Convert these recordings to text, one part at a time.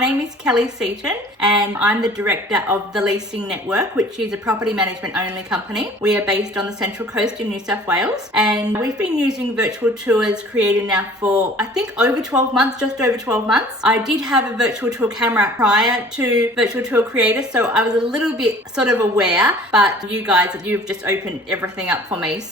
My name is Kelly Seaton and I'm the director of the Leasing Network, which is a property management only company. We are based on the Central Coast in New South Wales, and we've been using virtual tours created now for I think over 12 months, just over 12 months. I did have a virtual tour camera prior to Virtual Tour Creator, so I was a little bit sort of aware, but you guys, you've just opened everything up for me.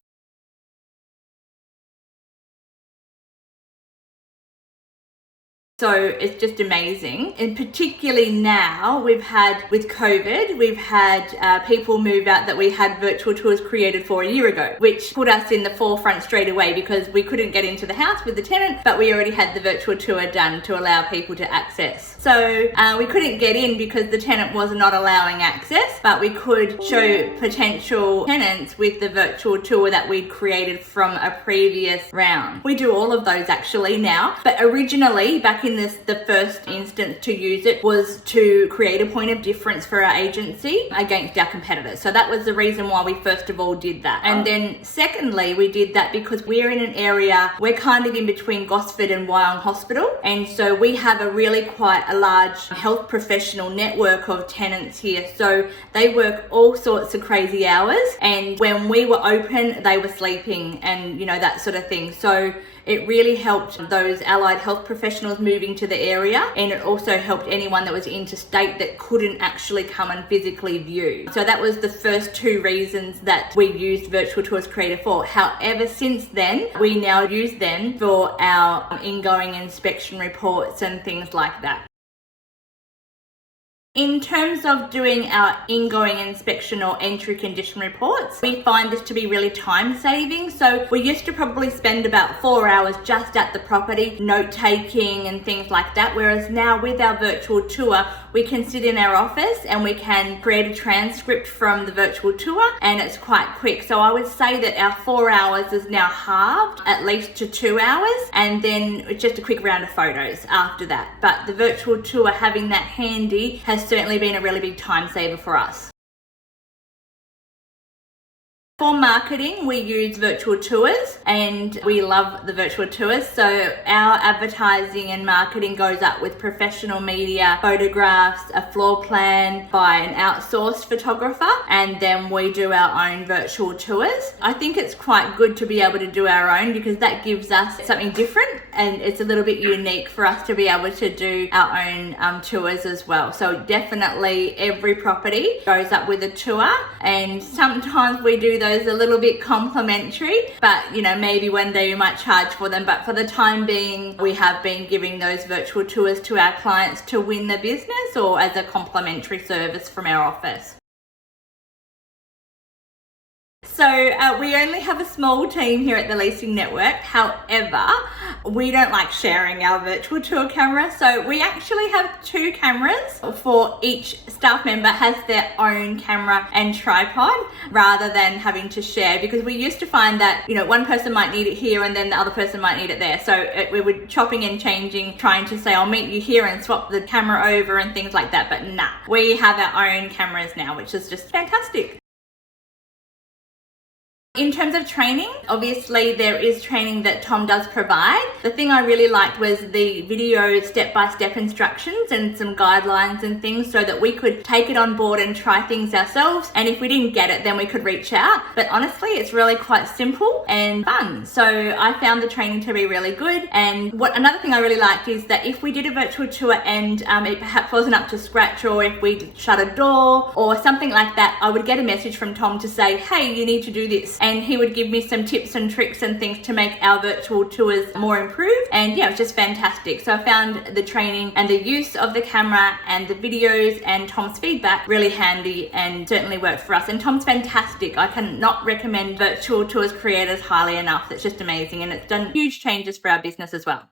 So it's just amazing. And particularly now with COVID, we've had people move out that we had virtual tours created for a year ago, which put us in the forefront straight away because we couldn't get into the house with the tenant, but we already had the virtual tour done to allow people to access. So we couldn't get in because the tenant was not allowing access, but we could show potential tenants with the virtual tour that we'd created from a previous round. We do all of those actually now, but originally back in the first instance to use it was to create a point of difference for our agency against our competitors. So that was the reason why we first of all did that. And then secondly, we did that because we're in an area, we're kind of in between Gosford and Wyong Hospital. And so we have a really quite a large health professional network of tenants here. So they work all sorts of crazy hours. And when we were open, they were sleeping and, you know, that sort of thing. So it really helped those allied health professionals moving to the area, and it also helped anyone that was interstate that couldn't actually come and physically view. So that was the first two reasons that we used Virtual Tours Creator for. However, since then, we now use them for our ingoing inspection reports and things like that. In terms of doing our ingoing inspection or entry condition reports, we find this to be really time saving. So we used to probably spend about 4 hours just at the property, note taking and things like that. Whereas now with our virtual tour, we can sit in our office and we can create a transcript from the virtual tour, and it's quite quick. So I would say that our 4 hours is now halved at least to 2 hours, and then it's just a quick round of photos after that. But the virtual tour, having that handy, has certainly been a really big time saver for us. For marketing, we use virtual tours and we love the virtual tours. So our advertising and marketing goes up with professional media, photographs, a floor plan by an outsourced photographer, and then we do our own virtual tours. I think it's quite good to be able to do our own because that gives us something different, and it's a little bit unique for us to be able to do our own tours as well. So definitely every property goes up with a tour, and sometimes we do those a little bit complimentary, but you know, maybe one day we might charge for them. But for the time being, we have been giving those virtual tours to our clients to win the business or as a complimentary service from our office. So we only have a small team here at the Leasing Network. However, we don't like sharing our virtual tour camera. So we actually have 2 cameras for each staff member has their own camera and tripod rather than having to share, because we used to find that, you know, one person might need it here and then the other person might need it there. So we were chopping and changing, trying to say, I'll meet you here and swap the camera over and things like that. But nah, we have our own cameras now, which is just fantastic. In terms of training, obviously there is training that Tom does provide. The thing I really liked was the video step-by-step instructions and some guidelines and things so that we could take it on board and try things ourselves. And if we didn't get it, then we could reach out. But honestly, it's really quite simple and fun. So I found the training to be really good. And another thing I really liked is that if we did a virtual tour and it perhaps wasn't up to scratch, or if we shut a door or something like that, I would get a message from Tom to say, hey, you need to do this. And he would give me some tips and tricks and things to make our virtual tours more improved. And yeah, it was just fantastic. So I found the training and the use of the camera and the videos and Tom's feedback really handy and certainly worked for us. And Tom's fantastic. I cannot recommend Virtual Tours Creators highly enough. It's just amazing, and it's done huge changes for our business as well.